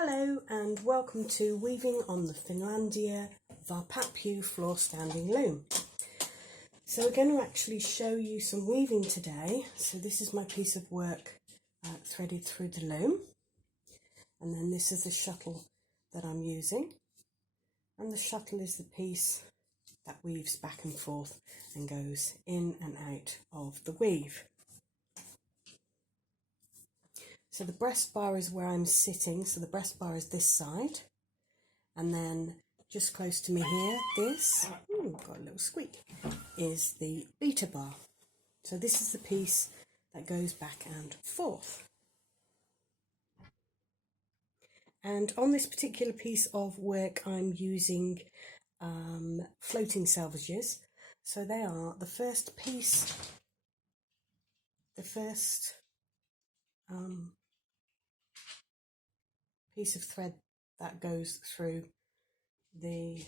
Hello and welcome to Weaving on the Finlandia Varpapuu floor standing loom. So we're going to actually show you some weaving today. So this is my piece of work threaded through the loom, and then this is the shuttle that I'm using, and the shuttle is the piece that weaves back and forth and goes in and out of the weave. So the breast bar is where I'm sitting, so the breast bar is this side, and then just close to me here, got a little squeak, is the beta bar. So this is the piece that goes back and forth. And on this particular piece of work I'm using floating salvages. So they are the first piece, piece of thread that goes through the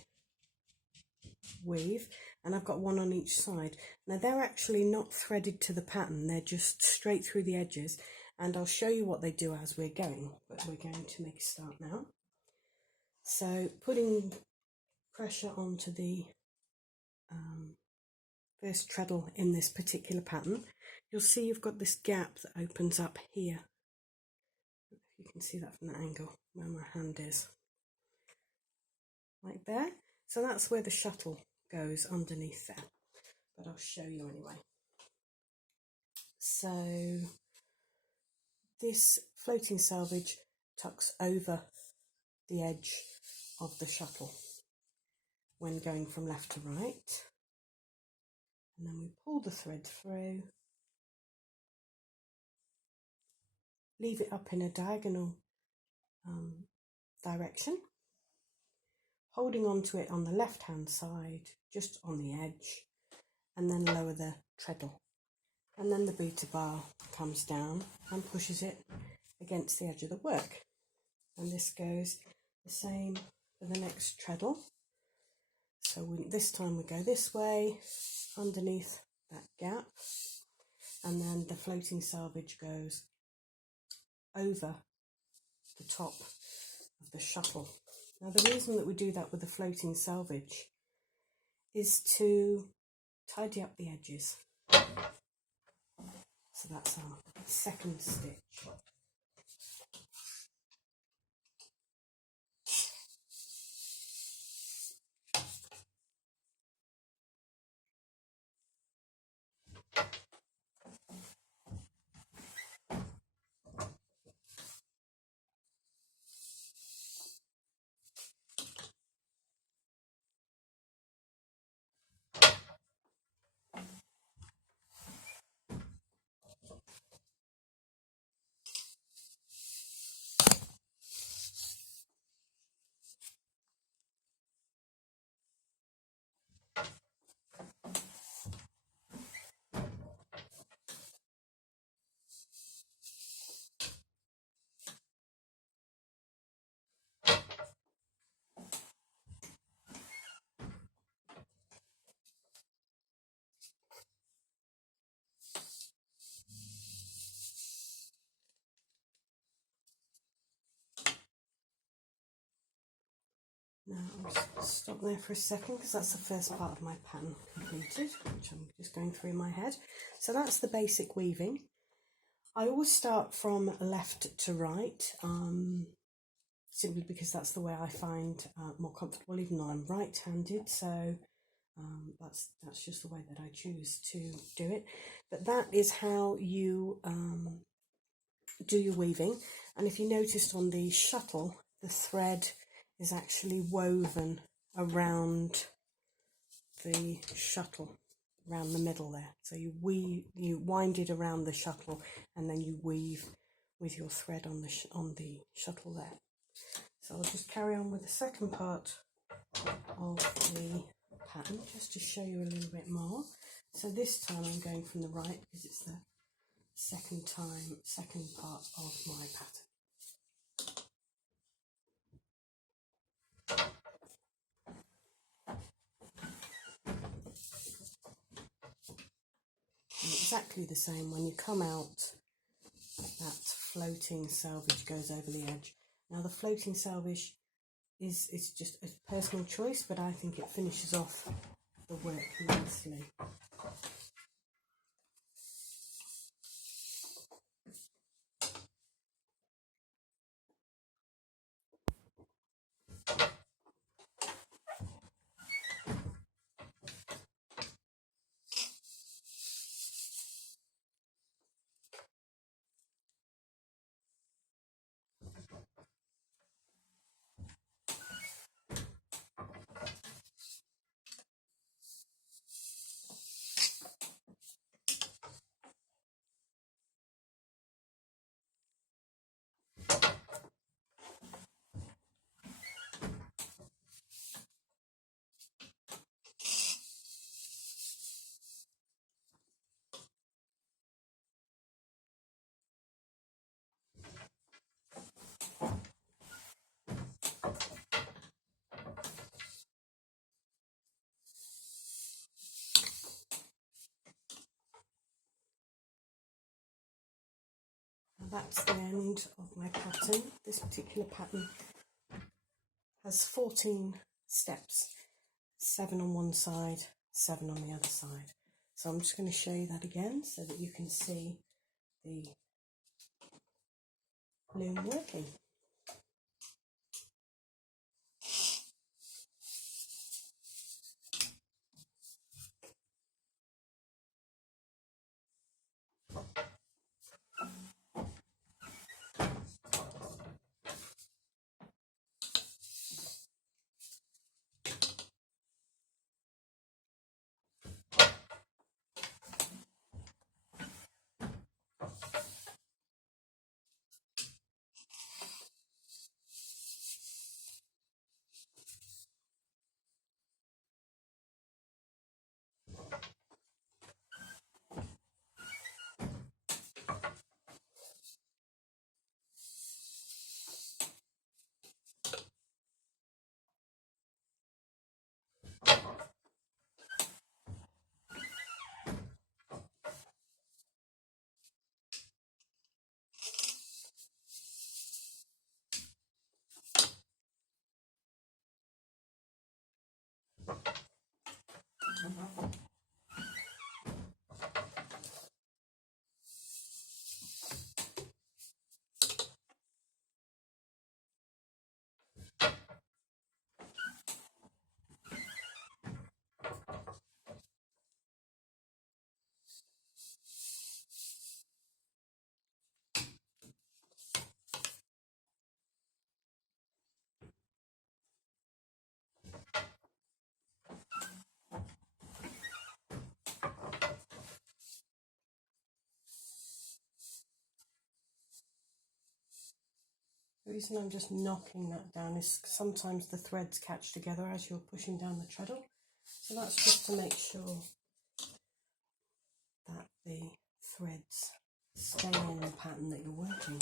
weave, and I've got one on each side. Now they're actually not threaded to the pattern, they're just straight through the edges, and I'll show you what they do as we're going, but we're going to make a start now. So putting pressure onto the first treadle in this particular pattern, you'll see you've got this gap that opens up here. You can see that from the angle where my hand is, like there. So that's where the shuttle goes, underneath there, but I'll show you anyway. So this floating salvage tucks over the edge of the shuttle when going from left to right, and then we pull the thread through, leave it up in a diagonal direction, holding onto it on the left hand side, just on the edge, and then lower the treadle, and then the beta bar comes down and pushes it against the edge of the work. And this goes the same for the next treadle. So this time we go this way, underneath that gap, and then the floating salvage goes over the top of the shuttle. Now the reason that we do that with the floating salvage is to tidy up the edges. So that's our second stitch. Now I'll just stop there for a second because that's the first part of my pattern completed, which I'm just going through in my head. So that's the basic weaving. I always start from left to right, simply because that's the way I find more comfortable, even though I'm right-handed. So that's just the way that I choose to do it. But that is how you do your weaving. And if you noticed on the shuttle, the thread is actually woven around the shuttle, around the middle there. So you wind it around the shuttle, and then you weave with your thread on the shuttle there. So I'll just carry on with the second part of the pattern, just to show you a little bit more. So this time I'm going from the right because it's the second part of my pattern. And exactly the same when you come out, that floating salvage goes over the edge, Now the floating selvage is just a personal choice, but I think it finishes off the work nicely. That's the end of my pattern. This particular pattern has 14 steps, 7 on one side, 7 on the other side. So I'm just going to show you that again so that you can see the loom working. The reason I'm just knocking that down is sometimes the threads catch together as you're pushing down the treadle. So that's just to make sure that the threads stay in the pattern that you're working.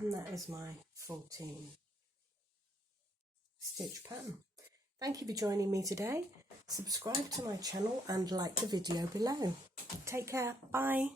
And that is my 14 stitch pattern. Thank you for joining me today. Subscribe to my channel and like the video below. Take care. Bye.